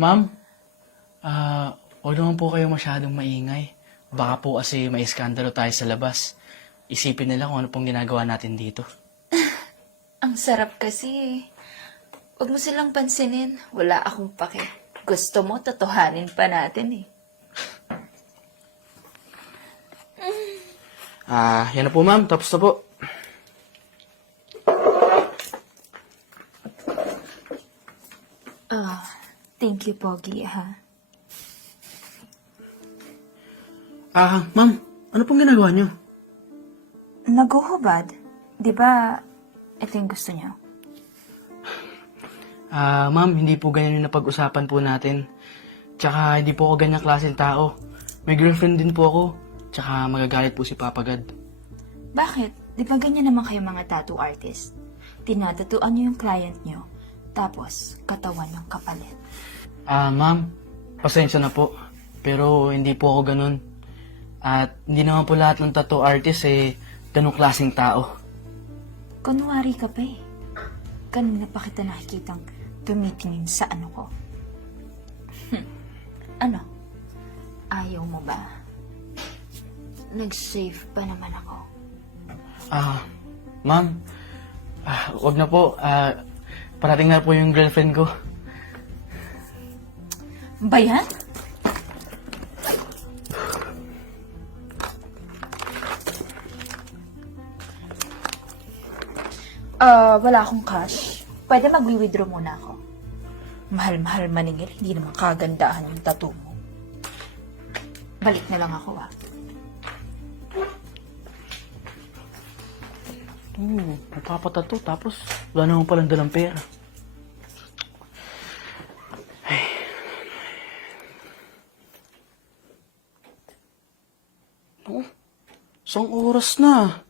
Ma'am, huwag naman po kayo masyadong maingay. Baka po kasi may iskandalo tayo sa labas. Isipin nila kung ano pong ginagawa natin dito. Ang sarap kasi. Huwag mo silang pansinin. Wala akong pake. Gusto mo, totohanin pa natin eh. Yan na po ma'am, tapos na po. Thank you, Pogi, ha? Ma'am, ano pong ginagawa niyo? Naguhubad. Di ba, ito yung gusto niyo? Ma'am, hindi po ganyan yung napag-usapan po natin. Tsaka hindi po ako ganyang klaseng tao. May girlfriend din po ako. Tsaka magagalit po si Papa God. Bakit? Di ba ganyan naman kayo mga tattoo artist? Tinatatuan niyo yung client niyo, tapos katawan yung kapalit. Ma'am, pasensya na po. Pero hindi po ako ganun. At hindi naman po lahat ng tattoo artist ganung klaseng tao. Kunwari ka pa eh. Kanina pa kita nakikitang tumitingin sa ano ko. Ano? Ayaw mo ba? Nag-save pa naman ako. Ma'am, wag na po. Parating na po yung girlfriend ko. Bayan? Wala akong cash. Pwede mag-withdraw muna ako. Mahal-mahal maningil, hindi naman kagandahan yung tattoo mo. Balik na lang ako, Magpapatato tapos wala naman palang dalang pera. Isang oras na.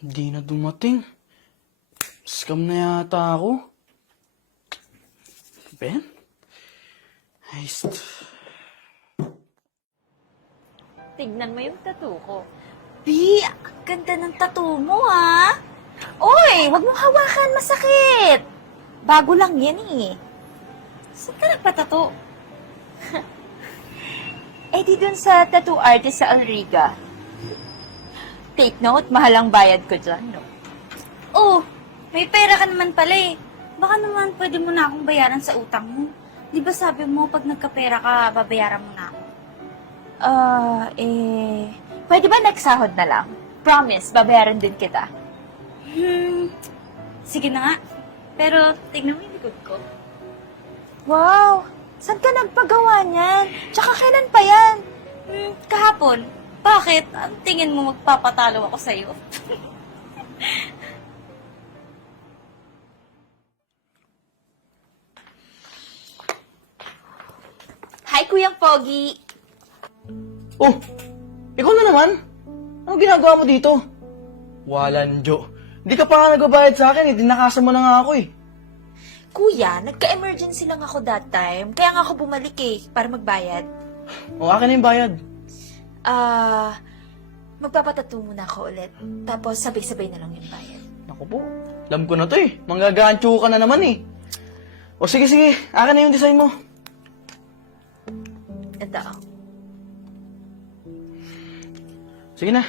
Hindi na dumating. Scam na yata ako. Ben? Tignan mo yung tattoo ko. Bi, ang ganda ng tattoo mo, ha? Uy, wag mong hawakan, masakit. Bago lang yan, eh. Saan ka nagpatato? Di dun sa tattoo artist sa Alriga. Take note, mahal ang bayad ko dyan, no? Oh, may pera ka naman pala eh. Baka naman pwede mo na akong bayaran sa utang mo. Di ba sabi mo pag nagkapera ka, babayaran mo na ako? Pwede ba nagsahod na lang? Promise, babayaran din kita. Sige na nga. Pero tignan mo yung likod ko. Wow! Saan ka nagpagawa niyan? Tsaka kailan pa yan? Kahapon. Bakit? Ang tingin mo magpapatalo ako sa'yo? Hi, Kuyang Pogi! Oh, ikaw na naman? Ano ginagawa mo dito? Walanjo. Hindi ka pa nga nagbabayad sa akin, dinakasan mo na nga ako eh. Kuya, nagka-emergency lang ako that time. Kaya nga ako bumalik para magbayad. O, akin na yung bayad. Magpapatato muna ako ulit. Tapos sabay-sabay na lang yung bayad. Naku po, alam ko na to eh. Manggagancho ka na naman eh. O sige, akin na yung design mo. Ito. Sige na.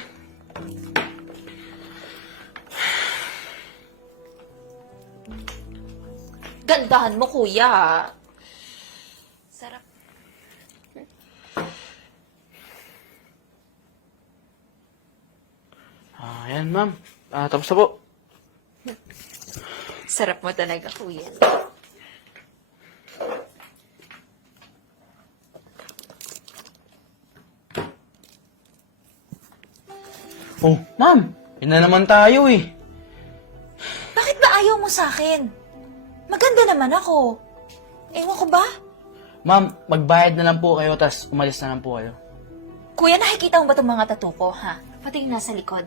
Gandahan mo, kuya. Sarap. Ayan ma'am. Tapos na po. Sarap mo talaga, kuya. Oh, ma'am. Yun na naman tayo eh. Bakit ba ayaw mo sa akin? Maganda naman ako. Ewan ko ba? Ma'am, magbayad na lang po kayo, tas umalis na lang po kayo. Kuya, nakikita mo ba itong mga tattoo ko, ha? Pati yung nasa likod.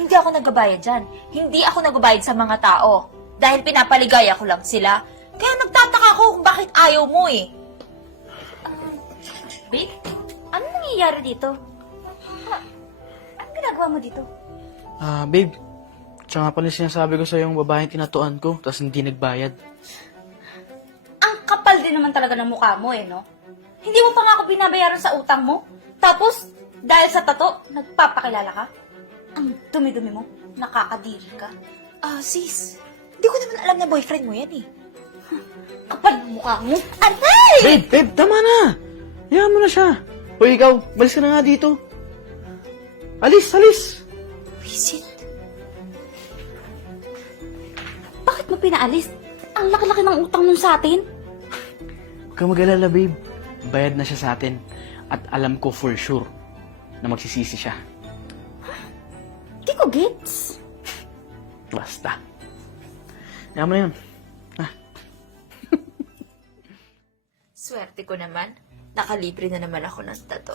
Hindi ako nagbabayad dyan. Hindi ako nagbabayad sa mga tao. Dahil pinapaligaya ko lang sila. Kaya nagtataka ako kung bakit ayaw mo eh. Babe, ano nangyayari dito? Anong ginagawa mo dito? Babe. Tsaka pala sinasabi ko sa yung babaeng tinatuan ko, tas hindi nagbayad. Kapal din naman talaga ng mukha mo no? Hindi mo pa nga ako binabayaran sa utang mo. Tapos, dahil sa tato, nagpapakilala ka? Ang dumi-dumi mo, nakakadiri ka. Sis, hindi ko naman alam na boyfriend mo yan eh. Kapal ng mukha mo. Aray! Babe, tama na! Hayaan mo na siya. Hoy, ikaw, malis ka na nga dito. Alis! Visit. Bakit mo pinaalis? Ang laki-laki ng utang nun sa atin. Huwag kang mag-alala, babe. Bayad na siya sa atin. At alam ko for sure na magsisisi siya. Di ko gets. Basta. Hayaan mo na yun. Swerte ko naman. Nakalibre na naman ako ng tato.